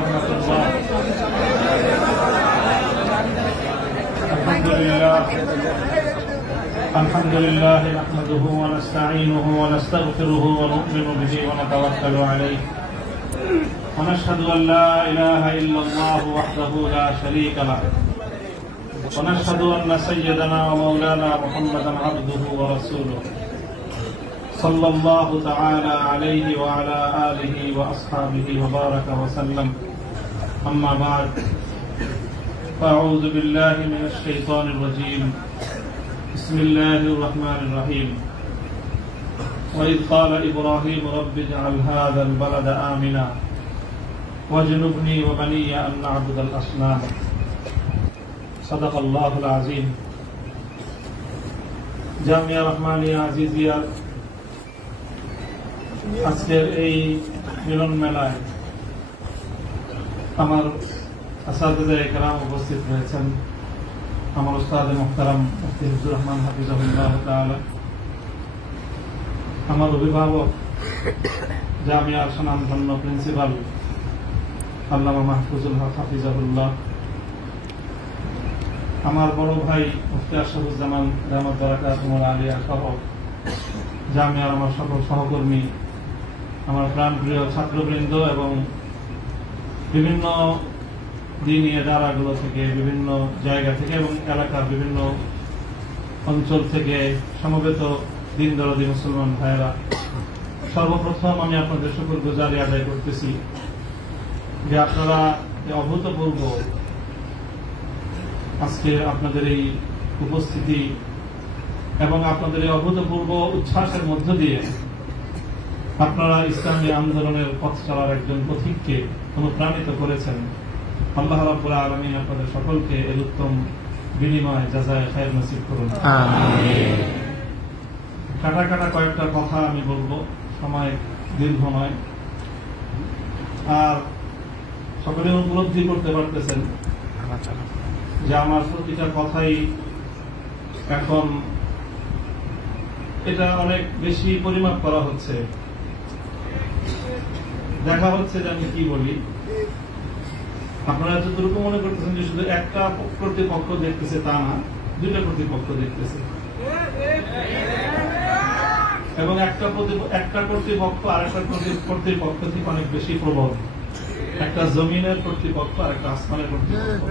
ورحمة الله. الحمد لله نحمده ونستعينه ونستغفره ونؤمن به ونتوكل عليه ونشهد أن لا إله إلا الله وحده لا شريك له ونشهد أن سيدنا ومولانا محمدا عبده ورسوله صلى الله تعالى عليه وعلى آله وأصحابه وبارك وسلم. أما بعد، فأعوذ بالله من الشيطان الرجيم. بسم الله الرحمن الرحيم. وإذ قال إبراهيم رب اجعل هذا البلد آمنا واجنبني وبني أن نعبد الأصنام. صدق الله العظيم. জামিয়া রহমানিয়া আজিজিয়া আজকের এই মিলন মেলায় আমার আসাদুল্লাহ কেরাম উপস্থিত হয়েছেন। আমার উস্তাদ মুহতারাম মুফতি হিফজুর রহমান হাফিজাহুল্লাহ তাআলা, আমার অভিভাবক জামিয়ার সুনামধন্য প্রিন্সিপাল আল্লামা মাহফুজুল হক হাফিজাহুল্লাহ, আমার বড় ভাই মুফতি আশরাফুজ্জামান রহমত বারাকাতুহুল আলিয়া সহ জামিয়ার আমার সকল সহকর্মী, আমার প্রাণপ্রিয় ছাত্রবৃন্দ এবং বিভিন্ন দিনী ইদারাগুলো থেকে, বিভিন্ন জায়গা থেকে এবং এলাকার বিভিন্ন অঞ্চল থেকে সমবেত দিন দরদি মুসলমান ভাইয়েরা, সর্বপ্রথম আমি আপনাদের শুকরগুজারি আদায় করতেছি যে আপনারা অভূতপূর্ব আজকে আপনাদের এই উপস্থিতি এবং আপনাদের এই অভূতপূর্ব উচ্ছ্বাসের মধ্য দিয়ে আপনারা ইসলামী আন্দোলনের পথ চলার একজন পথিককে অনুপ্রাণিত করেছেন। আল্লাহ রাব্বুল আলামিন আপনাদের সকলকে এর উত্তম বিনিময় জাযায়ে খায়র নসিব করুন। আমিন। কাটা কাটা কয়েকটা কথা আমি বলবো, সময় দীর্ঘ নয়। আর সকলে উপলব্ধি করতে পারতেছেন যে আমার প্রতিটা কথাই এখন এটা অনেক বেশি পরিমাপ করা হচ্ছে, দেখা হচ্ছে যে আমি কি বলি। আপনারা যতটুকু মনে করতেছেন যে শুধু একটা কর্তৃপক্ষ দেখতেছে, তা না, দুইটা কর্তৃপক্ষ দেখতেছে এবং একটা কর্তৃপক্ষ আর একটা কর্তৃপক্ষ থেকে অনেক বেশি প্রবল। একটা জমিনের কর্তৃপক্ষ আর একটা আসমানের কর্তৃপক্ষ।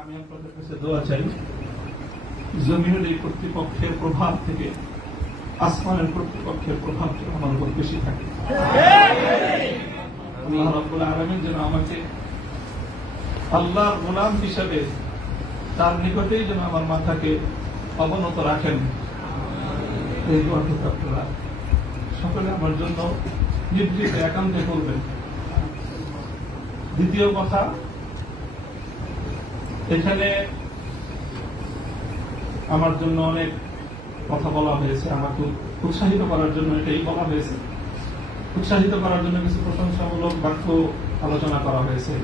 আমি আপনাদের কাছে দোয়া চাই, জমিনের এই কর্তৃপক্ষের প্রভাব থেকে আসমানের কর্তৃপক্ষের প্রভাব আমার উপর বেশি থাকে। আল্লাহ রাব্বুল আলামিন যেন আমাকে আল্লাহর গোলাম হিসেবে তার নিকটেই যেন আমার মাথাকে অবনত রাখেন। এই দোয়াটুকু আপনারা সকলে আমার জন্য নির্দিষ্ট একান্তে করবেন। দ্বিতীয় কথা, এখানে আমার জন্য অনেক কথা বলা হয়েছে, আমাকে উৎসাহিত করার জন্য এটাই বলা হয়েছে। উৎসাহিত করার জন্য কিছু প্রশংসামূলক বাক্য আলোচনা করা হয়েছে।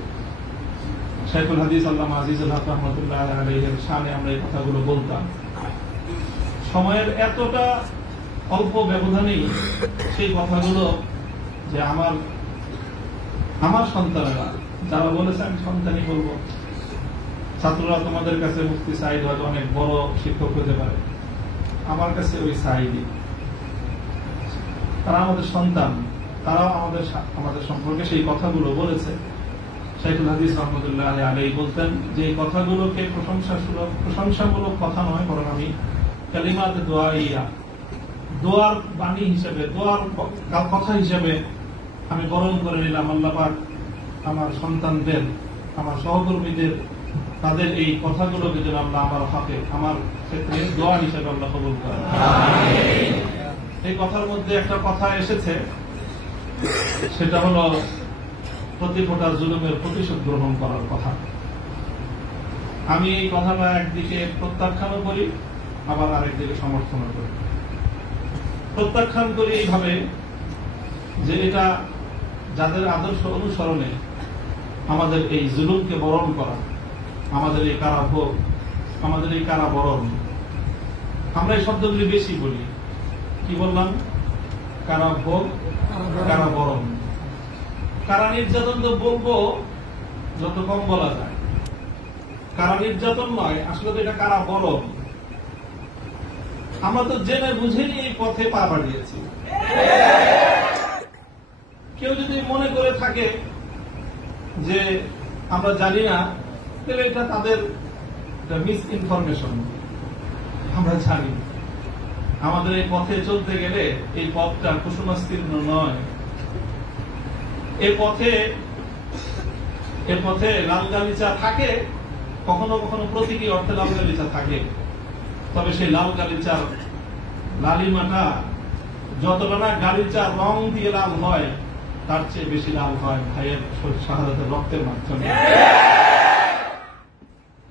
শাইখুল হাদিস আল্লামা আজিজুল হক রাহমাতুল্লাহ আলাইহির শানে আমরা এই কথাগুলো বলতাম। সময়ের এতটা অল্প ব্যবধানেই সেই কথাগুলো যে আমার সন্তানেরা যারা বলেছে, আমি সন্তানই বলবো, ছাত্ররা তোমাদের কাছে মুফতি সাঈদ হয়তো অনেক বড় শিক্ষক হতে পারে, আমার কাছে ওই সাঈদই। তারা আমাদের সন্তান, তারাও আমাদের সম্পর্কে সেই কথাগুলো বলেছে। শাইখুল হাদিস রাহমাতুল্লাহ আলাইহি বলতেন যে এই কথাগুলোকে প্রশংসামূলক কথা নয়, বরং আমি কালিমাত দোয়াইয়া, দোয়ার বাণী হিসেবে, দোয়ার কথা হিসেবে আমি বরণ করে নিলাম। আল্লাহ পাক আমার সন্তানদের, আমার সহকর্মীদের, তাদের এই কথাগুলোকে যেন আল্লাহ আমার হকে, আমার ক্ষেত্রে দোয়া হিসেবে আল্লাহ কবুল করেন। এই কথার মধ্যে একটা কথা এসেছে, সেটা হলো প্রতি ফোঁটা জুলুমের প্রতিশোধ গ্রহণ করার কথা। আমি এই কথাটা একদিকে প্রত্যাখ্যানও করি, আবার আরেকদিকে সমর্থনও করি। প্রত্যাখ্যান করি এইভাবে যে এটা যাদের আদর্শ অনুসরণে আমাদের এই জুলুমকে বরণ করা, আমাদের এই কারাভোগ, আমাদের এই কারাবরণ, আমরা এই শব্দগুলি বেশি বলি। কি বললাম? কারাভোগ, কারাবরণ। কারা নির্যাতন তো বলবো যত কম বলা যায়। কারা নির্যাতন নয়, আসলে তো এটা কারা বরণ। আমরা তো জেনে বুঝেই এই পথে পা বাড়িয়েছি। কেউ যদি মনে করে থাকে যে আমরা জানি না, তাহলে এটা তাদের মিস ইনফরমেশন। আমরা জানি আমাদের এই পথে চলতে গেলে এই পথটা কুসুমাস্তীর্ণ নয়। এ পথে লাল গালিচা থাকে, কখনো কখনো প্রতীকী অর্থে লাল গালিচা থাকে, তবে সেই লাল গালিচার লালিমাটা যতটা না গালিচার রং দিয়ে লাল হয়, তার চেয়ে বেশি লাল হয় ভাইয়ের শাহাদাতের রক্তের মাধ্যমে।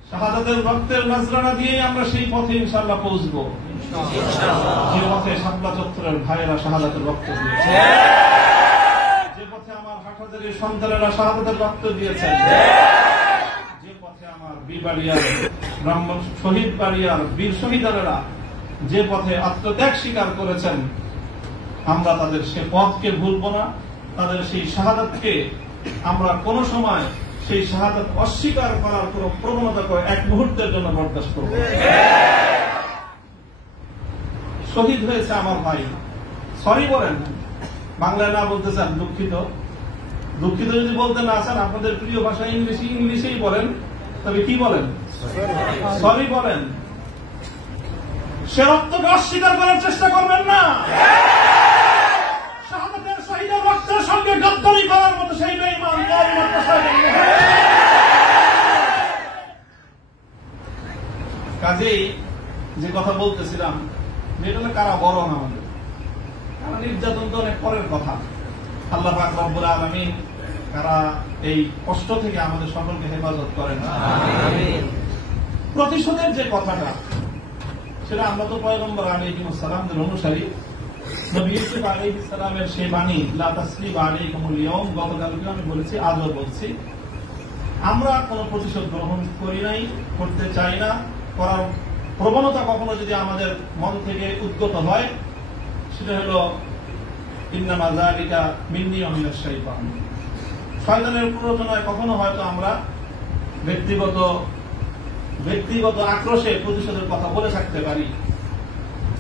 শাহাদাতের রক্তের নজরানা দিয়ে আমরা সেই পথে ইনশাআল্লাহ পৌঁছবো, যে পথে শাপলা চত্বরের ভাইয়েরা শাহাদাতের রক্ত দিয়েছে, যে পথে আমার হাটহাজারীর সন্তানেরা শাহাদাতের রক্ত দিয়েছেন, যে পথে আমার বীরবাড়িয়ার ব্রাহ্মণ শহীদ বাড়িয়ার বীর শহীদারেরা যে পথে আত্মত্যাগ স্বীকার করেছেন, আমরা তাদের সে পথকে ভুলব না। তাদের সেই শাহাদাতকে আমরা কোন সময় সেই শাহাদাত অস্বীকার করার কোন প্রবণতা করে এক মুহূর্তের জন্য বরদাস্ত করব। শহীদ হয়েছে আমার ভাই, সরি বলেন, বাংলায় না বলতে চান দুঃখিত। দুঃখিত যদি বলতে না চান, আপনাদের প্রিয় ভাষা ইংলিশেই বলেন, তবে কি বলেন? সরি বলেন। সে রক্তকে অস্বীকার করার চেষ্টা করবেন না। শাহাদাতের শহীদের রক্তের সঙ্গে গদ্দারি করার মতো সেই বেঈমান কাজেই যে কথা বলতেছিলাম, এটা কারা বরণ আমাদের, কারা নির্যাতন তো অনেক পরের কথা। আল্লাহ পাক রব্বুল আলামিন কারা এই কষ্ট থেকে আমাদের সকলকে হেফাজত করেন। প্রতিশোধের যে কথাটা, সেটা আমরা তো পয়গম্বর আলাইহিস সালামের অনুসারী। নবী ইউসুফ আলাইহিস সালামের সেই বাণী, লা তাসরিবা আলাইকুমুল ইয়াউম, গতকালকে আমি বলেছি, আজও বলছি, আমরা কোন প্রতিশোধ গ্রহণ করি নাই, করতে চাই না। করার প্রবণতা কখনো যদি আমাদের মন থেকে উদ্গত হয়, সেটা হলো ইন্নামা যালিকা মিন্নী ওয়া মিনাশ শাইতান, শয়তানের প্ররোচনায় কখনো হয়তো আমরা ব্যক্তিগত আক্রোশে প্রতিশোধের কথা বলে থাকতে পারি,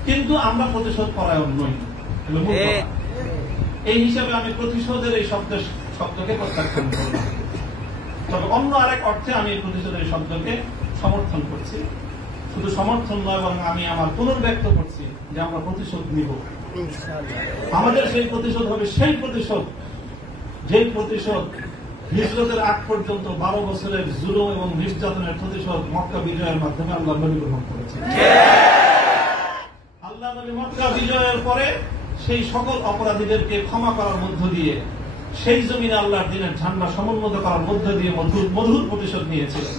কিন্তু আমরা প্রতিশোধ পরায়ণ নই। এই হিসাবে আমি প্রতিশোধের এই শব্দকে প্রত্যাখ্যান করলাম। তবে অন্য আরেক অর্থে আমি প্রতিশোধের এই শব্দকে সমর্থন করছি। শুধু সমর্থন নয়, বরং আমি আমার পুনর্ব্যক্ত করছি যে আমরা প্রতিশোধ নিব। আমাদের সেই প্রতিশোধ হবে সেই প্রতিশোধ, যেই প্রতিশোধ হিজরতের আগ পর্যন্ত 12 বছরের জুলুম এবং নির্যাতনের প্রতিশোধ মক্কা বিজয়ের মাধ্যমে আল্লাহ নবী গ্রহণ করেছেন। আল্লাহ নবী মক্কা বিজয়ের পরে সেই সকল অপরাধীদেরকে ক্ষমা করার মধ্য দিয়ে, সেই জমিনে আল্লাহর দ্বীনের ঝান্ডা সমুন্নত করার মধ্য দিয়ে মধুর প্রতিশোধ নিয়েছিলেন।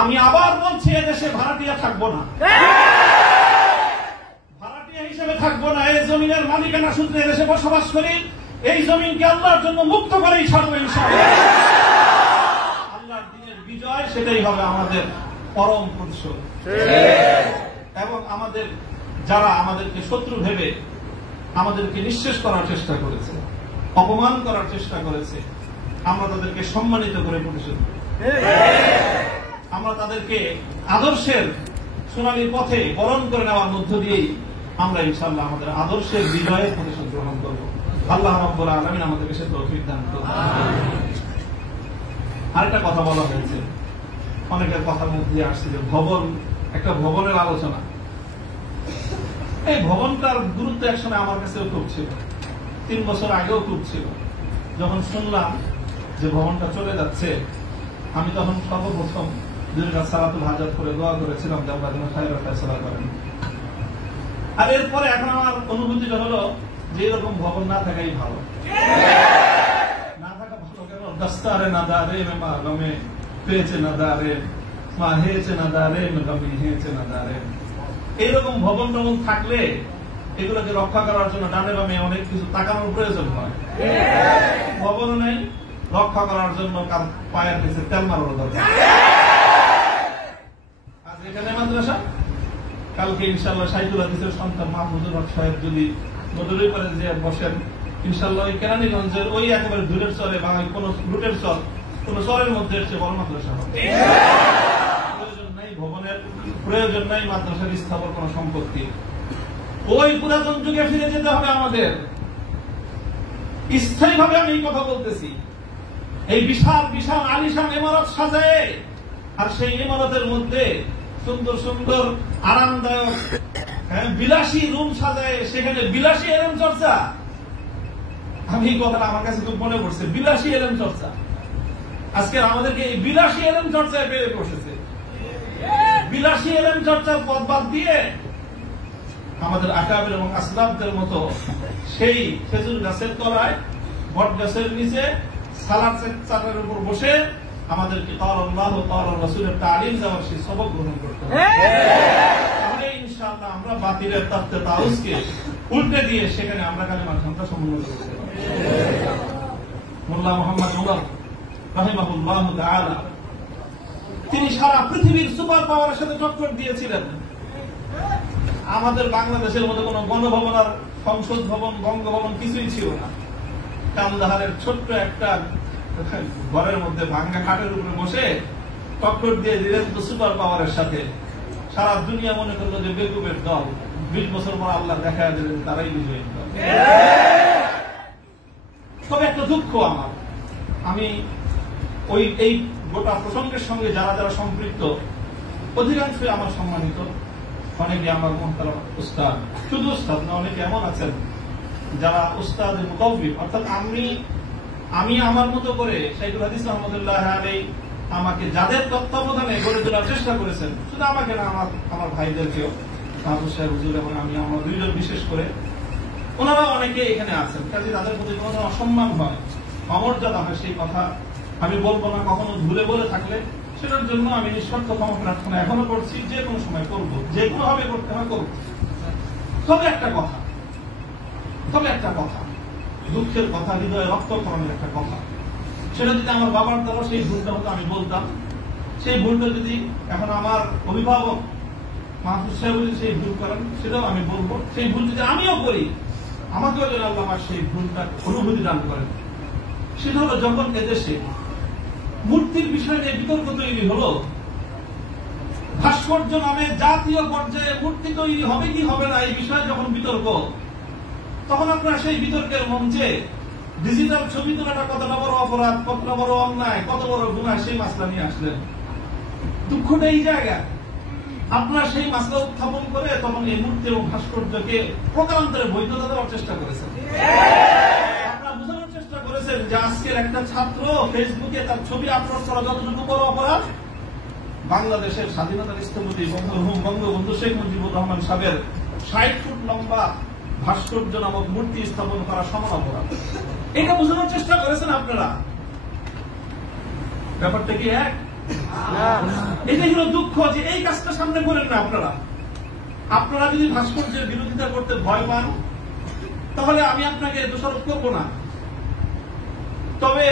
আমি আবার বলছি, এদেশে ভাড়াটিয়া থাকবো না, ভাড়াটিয়া হিসেবে থাকবো না। এই জমিনের মালিকানা সূত্রে এদেশে বসবাস করি। এই জমিনকে আল্লাহর জন্য মুক্ত করেই ছাড়বো ইনশাআল্লাহ। আল্লাহর দ্বীনের বিজয়, সেটাই হবে আমাদের পরম প্রতিশোধ। এবং আমাদের যারা আমাদেরকে শত্রু ভেবে আমাদেরকে নিঃশেষ করার চেষ্টা করেছে, অপমান করার চেষ্টা করেছে, আমরা তাদেরকে সম্মানিত করে প্রতিশোধ, আমরা তাদেরকে আদর্শের সোনালী পথে বরণ করে নেওয়ার মধ্য দিয়েই আমরা ইনশাআল্লাহ আমাদের আদর্শের বিজয়ের প্রতিশোধ গ্রহণ করব। আল্লাহ রাব্বুল আলামিন আমাদেরকে সে তৌফিক দান করুন। আরেকটা কথা বলা হয়েছে, অনেকের কথার মধ্যে আসছে যে একটা ভবনের আলোচনা। এই ভবনটার গুরুত্ব একসময় আমার কাছেও খুব ছিল, 3 বছর আগেও খুব ছিল। যখন শুনলাম যে ভবনটা চলে যাচ্ছে, আমি তখন সর্বপ্রথম 2 রাকাত সালাতুল হাজাত করে দোয়া করেছিলাম যে আল্লাহ যেন খায়রের ফয়সালা করেন। আর এরপরে এখন আমার অনুভূতিটা হলো যে এরকম ভবন না থাকাই ভালো। না থাকা ভালো কেন? দস্তারে না দারে মা গমে পেয়েছে না দারে, মা হেয়েছে না দারে গমি হেয়েছে না দারে। এইরকম ভবন টবন থাকলে এগুলোকে রক্ষা করার জন্য ডানে বামে অনেক কিছু তাকানোর প্রয়োজন হয়। ভবন নেই, রক্ষা করার জন্য কার পায়ের কাছে তেল মারার দরকার। আজ এখানে মাদ্রাসা, কালকে ইনশাআল্লাহ শাহিদুল হাদিসের সন্তান মাহফুজুর হক সাহেব যদি নদুরি করে যে বসেন, ইনশাআল্লাহ ওই কেরানীগঞ্জের ওই একেবারে দূরের চরে বা কোন রুটের চর, কোন চরের মধ্যে চেয়ে বড় মাদ্রাসা হবে। প্রয়োজন নাই ভবনের, প্রয়োজন নাই মাদ্রাসার স্থাপন কোন সম্পত্তি। ওই পুরাতন যুগে ফিরে যেতে হবে আমাদের। স্থায়ীভাবে আমি এই কথা বলতেছি। এই বিশাল বিশাল আলিশান ইমারত সাজায়, আর সেই ইমারতের মধ্যে সুন্দর সুন্দর আরামদায়ক বিলাসী রুম সাজায়, সেখানে বিলাসী এলেম চর্চা। আমি এই কথাটা আমার কাছে খুব মনে পড়ছে, বিলাসী এলেম চর্চা। আজকে আমাদেরকে এই বিলাসী এলেম চর্চায় বেড়ে বসেছে। বিলাসী এলেম চর্চার পথ বাদ দিয়ে আমাদের আকাবের এবং আসলাফদের মতো সেই খেজুর গাছের তলায়, বট গাছের নিচে সালাদ চাটার উপর বসে আমাদেরকে ক্বাল আল্লাহ ক্বাল রাসূলের তালিম দেওয়ার সেই সবক গ্রহণ করতে হবে। তাহলে ইনশাআল্লাহ আমরা বাতিলের তাফতে তাউসকে উল্টে দিয়ে সেখানে আমরা কালেমার ক্ষমতা সমুন্নত করতে পারব। মোল্লা মুহাম্মদ উমর রাহিমাহুল্লাহ তাআলা তিনি সারা পৃথিবীর সুপার পাওয়ারের সাথে টক্কর দিয়েছিলেন। আমাদের বাংলাদেশের মধ্যে কোন গণভবন আর সংসদ ভবন, বঙ্গভবন কিছুই ছিল না। কান্দাহারের ছোট্ট একটা ঘরের মধ্যে ভাঙ্গা খাটের উপরে বসে টক্কর দিয়ে দিলেন তো সুপার পাওয়ারের সাথে। সারা দুনিয়া মনে করলো যে বেকুবের দল। 20 বছর পর আল্লাহ দেখা দিলেন তারাই বিজয়ী দল। তবে একটা দুঃখ আমার, আমি ওই এই গোটা প্রসঙ্গের সঙ্গে যারা যারা সম্পৃক্ত অধিকাংশই আমার সম্মানিত, অনেকে আমার মুহতারাম উস্তাদ, শুধু উস্তাদ না, অনেকে এমন আছেন যারা উস্তাদের মুতাওয়্যিব, অর্থাৎ আমি আমার মতো করে শাইখুল হাদিস রহমাতুল্লাহ আলাইহি আমাকে যাদের তত্ত্বাবধানে গড়ে তোলার চেষ্টা করেছেন, শুধু আমাকে না, আমার ভাইদেরকেও, মাহফুজ সাহেব হুজুর এবং আমি, আমরা দুইজন বিশেষ করে, ওনারা অনেকে এখানে আছেন। কাজে তাদের প্রতি কোনো অসম্মান হয়, অমর্যাদা হয়, সেই কথা আমি বলবো না। কখনো ভুলে বলে থাকলে সেটার জন্য আমি নিঃশর্ত ক্ষমা প্রার্থনা এখনো করছি, যে কোনো সময় করবো, যে কোনো ভাবে করতে হয় করবো। তবে একটা কথা, দুঃখের কথা, হৃদয়ে রক্তক্ষরণের একটা কথা, সেটা যদি আমার বাবার দ্বারা সেই ভুলটা হতো আমি বলতাম। সেই ভুলটা যদি এখন আমার অভিভাবক মাহফুজ সাহেব যদি সেই ভুল করেন সেটাও আমি বলবো। সেই ভুল যদি আমিও করি, আমাকেও যেন আল্লাহ আমার সেই ভুলটা অনুভূতি দান করেন। সেটা হলো যখন এদেশে মূর্তির বিষয় নিয়ে বিতর্ক তৈরি হলো, ভাস্কর্য নামে জাতীয় পর্যায়ে মূর্তি তৈরি হবে কি হবে না এই বিষয়ে যখন বিতর্ক, তখন আপনারা সেই বিতর্কের মঞ্চে ডিজিটাল ছবি তোলাটা কতটা বড় অপরাধ, কতটা বড় অন্যায়, কত বড় গুনাহ, সেই মাসলা নিয়ে আসলেন। দুঃখটা এই জায়গা, আপনারা সেই মাসলা উত্থাপন করে তখন এই মূর্তি এবং ভাস্কর্যকে প্রকারান্তরে বৈধতা দেওয়ার চেষ্টা করেছেন। আপনারা বোঝানোর চেষ্টা করেছেন যে আজকের একটা ছাত্র ফেসবুকে তার ছবি আপলোড করা যতটুকু বড় অপরাধ, বাংলাদেশের স্বাধীনতার স্থপতি বঙ্গবন্ধু শেখ মুজিবুর রহমান সাহেবের 60 ফুট লম্বা ভাস্কর্য নামক মূর্তি স্থাপন করা সমান অপরাধ। এটা বোঝানোর চেষ্টা করেছেন আপনারা। ব্যাপারটা কি এক? এটাই হলো দুঃখ যে এই কাজটা সামনে করেন না আপনারা। আপনারা যদি ভাস্কর্যের বিরোধিতা করতে ভয় পান, তাহলে আমি আপনাকে দোষারোপ করব না। তবে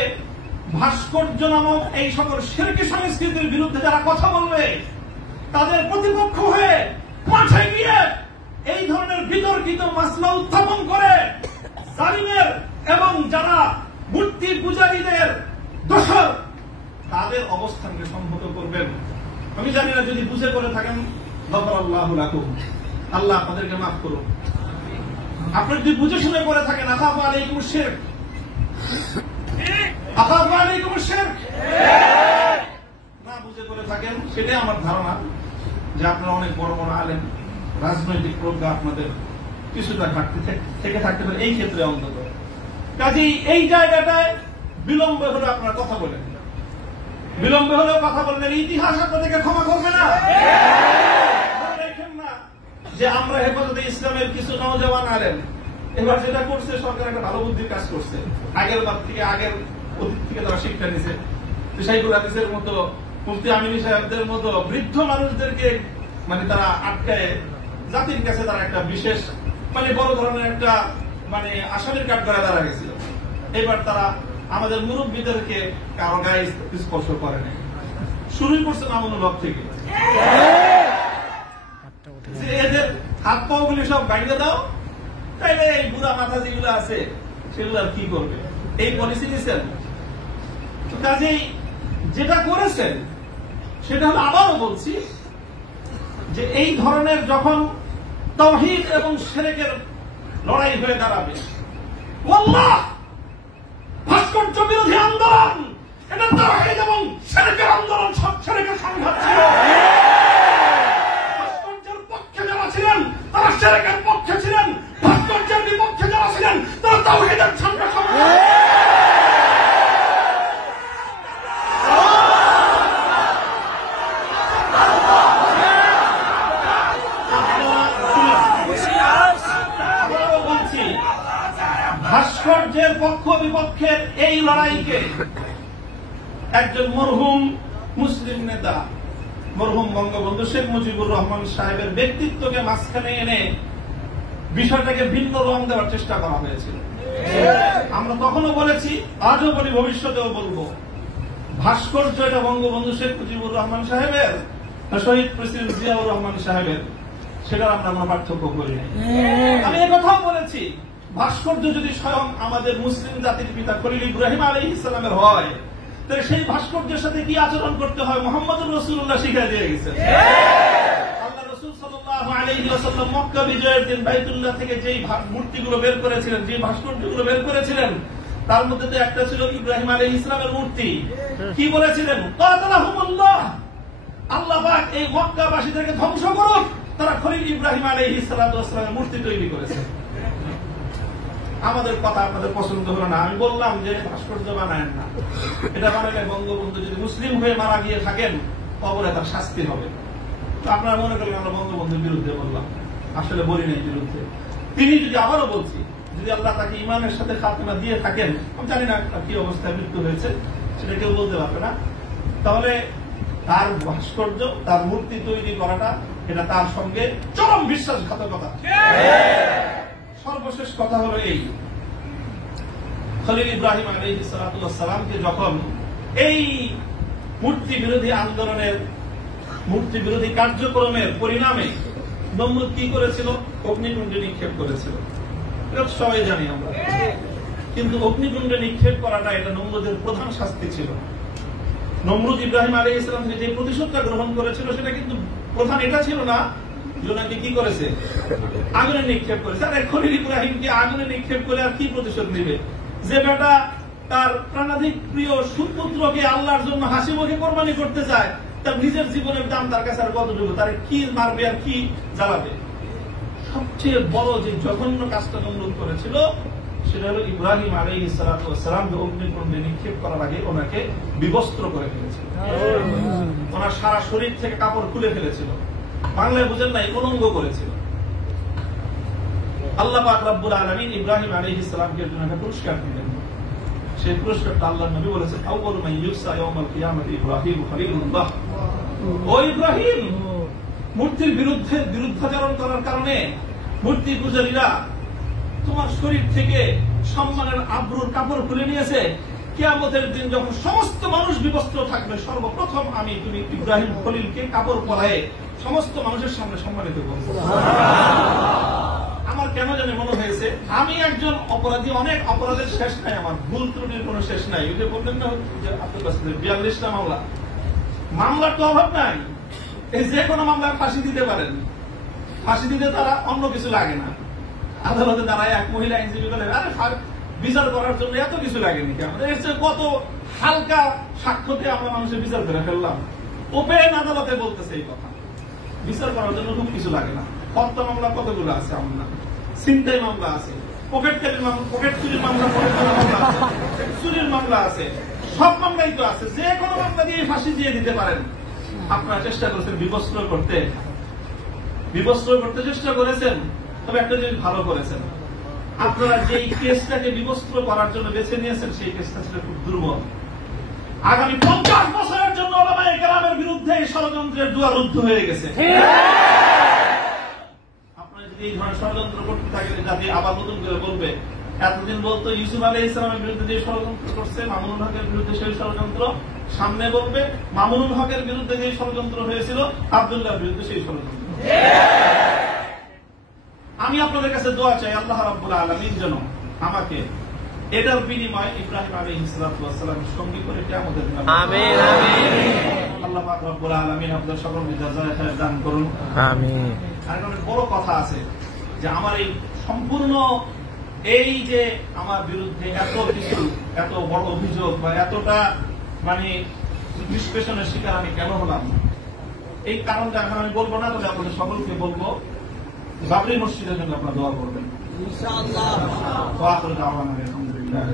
ভাস্কর্য নামক এই সকল শিরকি সংস্কৃতির বিরুদ্ধে যারা কথা বলবে, তাদের প্রতিপক্ষ হয়ে মাঠে গিয়ে এই ধরনের বিতর্কিত মাসলা উত্থাপন করে জালিমের এবং যারা মূর্তি পূজারীদের দোষর, তাদের অবস্থানকে সংহত করবেন। আমি জানি না, যদি বুঝে করে থাকেন গফরাল্লাহু লাকুম, আল্লাহ আপনাদেরকে মাফ করুন। আপনি যদি বুঝে শুনে করে থাকেন আখাফু আলাইকুমুশ শিরক, আখাফু আলাইকুমুশ শিরক, না বুঝে করে থাকেন, সেটাই আমার ধারণা যে আপনারা অনেক বড় বড় আলেম, রাজনৈতিক প্রজ্ঞা আপনাদের কিছুটা ঘাটতি থেকে থাকতে পারে এই ক্ষেত্রে অন্তত। কাজেই এই জায়গাটায় বিলম্ব হলে আপনারা কথা বলেন, বিলম্ব হলেও কথা বললেন, ইতিহাস আপনাদেরকে ক্ষমা করবে না। দেখেন না যে আমরা হেফাজতে ইসলামের কিছু নওজওয়ান আলেম এবার যেটা করছে, সরকার একটা ভালো বুদ্ধির কাজ করছে। আগের বার থেকে, আগের অতীত থেকে তারা শিক্ষা নিছে। শাইখুল হাদিসের মতো, মুফতি আমিনী সাহেবদের মতো বৃদ্ধ মানুষদেরকে তারা আটকায় জাতির কাছে তারা একটা বিশেষ বড় ধরনের একটা আসামির কাঠ করে দাঁড়া গেছিল। এবার তারা আমাদের মুরব্বীদেরকে কারো গায়ে স্পর্শ করে নাই, শুরুই করছে নামানুল থেকে। এদের হাত পাও গুলি সব বাইরে দাও, তাইলে এই বুড়া মাথা যেগুলো আছে সেগুলো আর কি করবে, এই পলিসি দিচ্ছেন। কাজেই যেটা করেছেন সেটা হলো, আবারও বলছি, যে এই ধরনের যখন তাওহীদ এবং শিরকের লড়াই হয়ে দাঁড়াবে, আল্লাহ ভাস্কর্য বিরোধী আন্দোলন এটা তাওহীদ এবং শিরকের আন্দোলন, শিরকের সংঘাত ছিল। ভাস্কর্যের পক্ষে যারা ছিলেন তারা শিরকের পক্ষে ছিলেন, ভাস্কর্যের বিপক্ষে যারা ছিলেন তারা তাওহীদের সঙ্গে সংঘাত। ভাস্কর্যের পক্ষ বিপক্ষের এই লড়াইকে একজন মরহুম মুসলিম নেতা, মরহুম বঙ্গবন্ধু শেখ মুজিবুর রহমান সাহেবের ব্যক্তিত্বকে মাঝখানে এনে বিষয়টাকে ভিন্ন রং দেওয়ার চেষ্টা করা হয়েছিল। আমরা তখনও বলেছি, আজও বলি, ভবিষ্যতেও বলবো, ভাস্কর্য এটা বঙ্গবন্ধু শেখ মুজিবুর রহমান সাহেবের, শহীদ প্রেসিডেন্ট জিয়াউর রহমান সাহেবের, সেটার আমরা কোনো পার্থক্য করি নাই। আমি একথাও বলেছি, ভাস্কর্য যদি স্বয়ং আমাদের মুসলিম জাতির পিতা খলিল ইব্রাহিম আলাইহিস সালামের হয়, তাহলে সেই ভাস্কর্যের সাথে কি আচরণ করতে হয় মুহাম্মদুর রাসূলুল্লাহ শিখিয়ে দিয়ে গেছেন। আল্লাহ রাসূল সাল্লাল্লাহু আলাইহি ওয়াসাল্লাম মক্কা বিজয়ের দিন বাইতুল্লাহ থেকে যেই মূর্তিগুলো বের করেছিলেন, যে ভাস্কর্যগুলো বের করেছিলেন, তার মধ্যে তো একটা ছিল ইব্রাহিম আলাইহিস সালামের মূর্তি। কি বলেছিলেন? কাতালাহুমুল্লাহ, আল্লাহ পাক এই মক্কাবাসীদেরকে ধ্বংস করুক, তারা খলিল ইব্রাহিম আলাইহিস সালামের মূর্তি তৈরি করেছে। আমাদের কথা আপনাদের পছন্দ হলো না, আমি বললাম যে ভাস্কর্য বানায়েন না, এটা বানালে বঙ্গবন্ধু যদি মুসলিম হয়ে মারা গিয়ে থাকেন কবরে তার শাস্তি হবে। তো আপনারা মনে করলেন আমরা বঙ্গবন্ধুর বিরুদ্ধে বললাম, আসলে বলি নাই বিরুদ্ধে। তিনি যদি, আবারও বলছি, যদি আল্লাহ তাকে ইমানের সাথে খাতিমা দিয়ে থাকেন, আমি জানি না কি অবস্থায় মৃত্যু হয়েছে সেটা কেউ বলতে পারবে না, তাহলে তার ভাস্কর্য, তার মূর্তি তৈরি করাটা এটা তার সঙ্গে চরম বিশ্বাসঘাতকতা। সর্বশেষ কথা হলো এই, খলিল ইব্রাহিম আলাইহিস সালামকে যখন এই মূর্তি বিরোধী আন্দোলনের, মূর্তি বিরোধী কার্যক্রমের পরিণামে নমরুদ কি করেছিল? অগ্নিকুণ্ডে নিক্ষেপ করেছিল। এটা সবাই জানি আমরা। কিন্তু অগ্নিকুণ্ডে নিক্ষেপ করাটা এটা নমরুদের প্রধান শাস্তি ছিল। নমরুদ ইব্রাহিম আলাইহিস সালাম যে প্রতিশোধটা গ্রহণ করেছিল সেটা কিন্তু প্রধান এটা ছিল না, জোনাকে কি করেছে? আগুনে নিক্ষেপ করেছে। আর খলিল ইব্রাহিমকে আগুনে নিক্ষেপ করে আর কি প্রতিশোধ নেবে? যে বেটা তার প্রাণাধিক প্রিয় সুপুত্রকে আল্লাহর জন্য হাসি মুখে কোরবানি করতে চায়, তার নিজের জীবনের দাম তার কাছে আর কতটুকু, তার কি মারবে আর কি জ্বালাবে? সবচেয়ে বড় যে জঘন্য কাজটা নমরুদ করেছিল সেটা হলো ইব্রাহিম আলাইহিস সালামকে অগ্নিকুণ্ডে নিক্ষেপ করার আগে ওনাকে বিবস্ত্র করে ফেলেছিল, ওনার সারা শরীর থেকে কাপড় খুলে ফেলেছিল, বাংলায় বুঝেন নাই, উলঙ্গ করেছিল। আল্লাহ পাক রব্বুল আলামিন ইব্রাহিম আলাইহিস সালামকে জন্য একটা পুরস্কার দিলেন। সেই পুরস্কারটা আল্লাহর নবী বলেছেন, আউয়ালু মান ইউসা ইয়াউমাল কিয়ামাতি ইব্রাহিম খলিলুল্লাহ। ও ইব্রাহিম, মূর্তির বিরুদ্ধাচরণ করার কারণে মূর্তি পূজারীরা তোমার শরীর থেকে সম্মানের আবরুর কাপড় খুলে নিয়েছে। কিয়ামতের দিন যখন সমস্ত মানুষ বিবস্ত্র থাকবে, সর্বপ্রথম আমি তুমি ইব্রাহিম খলিলকে কাপড় পরায়ে সমস্ত মানুষের সামনে সম্মানিত করব। আমার কেন জানি মনে হয়েছে আমি একজন অপরাধী, অনেক অপরাধের শেষ নাই, আমার ভুল ত্রুটির কোন শেষ নাই। ওই যে বললেন না যে আপনার কাছে 42টা মামলা, মামলার তো অভাব নাই, এই যে কোনো মামলায় ফাঁসি দিতে পারেন। ফাঁসি দিতে তারা অন্য কিছু লাগে না। আদালতে দাঁড়ায় এক মহিলা আইনজীবী বলেন, আরে বিচার করার জন্য এত কিছু লাগেনি, আমাদের এর চেয়ে কত হালকা সাক্ষ্যতে আমরা মানুষের বিচার করে ফেললাম। ওপেন আদালতে বলতেছে এই কথা, বিচার করার জন্য খুব কিছু লাগে না। হত্যা মামলা কতগুলো আছে আমরা, ছিনতাই মামলা আছে, পকেট চুরির মামলা, চুরির মামলা আছে, সব মামলাই তো আছে। যে কোনো মামলা দিয়ে ফাঁসি দিয়ে দিতে পারেন। আপনারা চেষ্টা করেছেন বিবস্ত্র করতে চেষ্টা করেছেন, তবে একটা জিনিস ভালো করেছেন, আপনারা যেই কেসটাকে বিবস্ত্র করার জন্য বেছে নিয়েছেন সেই কেসটা ছিল খুব দুর্বল। আগামী 50 বছরের জন্য ওলামায়ে কেরামের বিরুদ্ধে এই ষড়যন্ত্রের দুয়ার রুদ্ধ হয়ে গেছে। আপনারা যদি এই ধরনের ষড়যন্ত্র করতে থাকেন, জাতি আবার নতুন করে বলবে, এতদিন বলতো ইউসুফ আলাইহিস সালামের বিরুদ্ধে যে ষড়যন্ত্র করছে, মামুনুল হকের বিরুদ্ধে সেই ষড়যন্ত্র, সামনে বলবে মামুনুল হকের বিরুদ্ধে যে ষড়যন্ত্র হয়েছিল, আব্দুল্লাহর বিরুদ্ধে সেই ষড়যন্ত্র। আমি আপনাদের কাছে দোয়া চাই, আল্লাহ রাব্বুল আলামিন যেন আমাকে এটার বিনিময়ে ইব্রাহিম আলাইহিস সালামের সঙ্গী করে কিয়ামতের দিন আমিন আমিন। আল্লাহ পাক রব্বুল আলামিন আপনাদের সকলকে জাযায়ে খায়র দান করুন। আমিন। আর অনেক বড় কথা আছে যে আমার এই সম্পূর্ণ এই যে আমার বিরুদ্ধে এত কিছু, এত বড় অভিযোগ বা এতটা মানে নিষ্পেষণের শিকার আমি কেন হলাম, এই কারণটা এখন আমি বলবো না, তবে আপনাদের সকলকে বলবো বাবরি মসজিদের জন্য আপনারা দোয়া করবেন ইনশাআল্লাহ। ওয়া আখিরু দাওয়ানা আলহামদুলিল্লাহ।